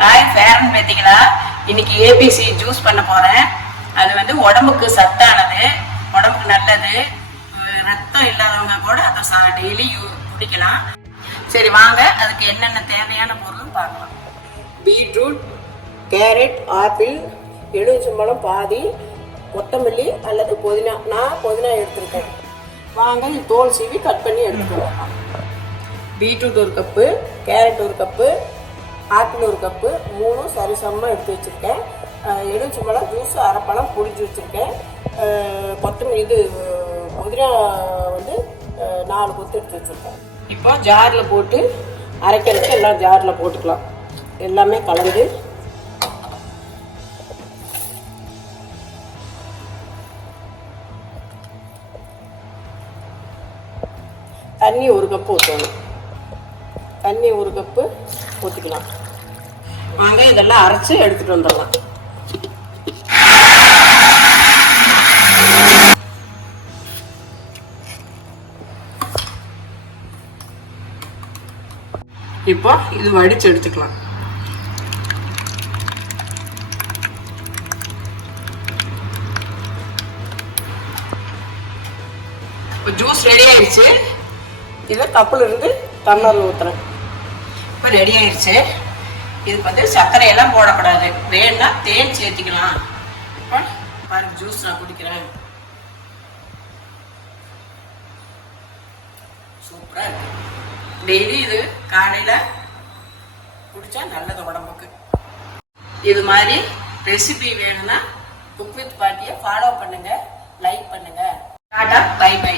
Hi ஃபேரன் பார்த்தீங்களா? இன்னைக்கு ABC juice பண்ண போறேன். அது வந்து உடம்புக்கு சத்தானது, உடம்புக்கு நல்லது. ரத்தம் இல்லாதவங்க கூட அதை டெய்லி குடிக்கலாம். சரி வாங்க, அதுக்கு என்னென்ன தேவையான பொருள் பார்க்கலாம். பீட்ரூட், கேரட், ஆப்பிள், எலுமிச்சம்பழம் பாதி, கொத்தமல்லி அல்லது புதினா. நான் புதினா எடுத்துருக்கேன். வாங்க இது தோல் சீவி கட் பண்ணி எடுத்துக்கலாம். பீட்ரூட் ஒரு கப்பு, கேரட் ஒரு கப்பு, ஆப்பிள் ஒரு கப்பு, 3 சரிசமமாக எடுத்து வச்சுருக்கேன். எலுமிச்சம்பழம் ஜூஸ் அரைப்பழம் புளிஞ்சு வச்சுருக்கேன். கொத்தமல்லி புதினா வந்து 4 கொத்து எடுத்து வச்சுருக்கேன். இப்போ ஜாரில் போட்டு அரைக்கிறதுக்கு எல்லாம் ஜாரில் போட்டுக்கலாம். எல்லாமே கலந்து தண்ணி 1 கப்பு ஊற்றணும். தண்ணி 1 கப்பு ஊற்றிக்கலாம். வாங்க இதெல்லாம் அரைச்சி எடுத்துகிட்டு வந்துடலாம். இப்போ இது வடிச்சு எடுத்துக்கலாம். இப்போ ஜூஸ் ரெடி ஆயிடுச்சு. இதை கப்பில் இருந்து டம்ளர் ஊற்றுறேன். இப்போ ரெடி ஆயிடுச்சு. இதுக்கு வந்து சர்க்கரையெல்லாம் போடக்கூடாது, வேணும்னா தேன் சேர்த்துக்கலாம். இப்போ பாருங்க, ஜூஸ் நான் குடிக்கிறேன். சூப்பராக இருக்கு. டெய்லி இது காலையில் குடித்தா நல்லது உடம்புக்கு. இது மாதிரி ரெசிபி வேணும்னா குக் வித் பாட்டியை ஃபாலோ பண்ணுங்க, லைக் பண்ணுங்க. டாடா, பை பை.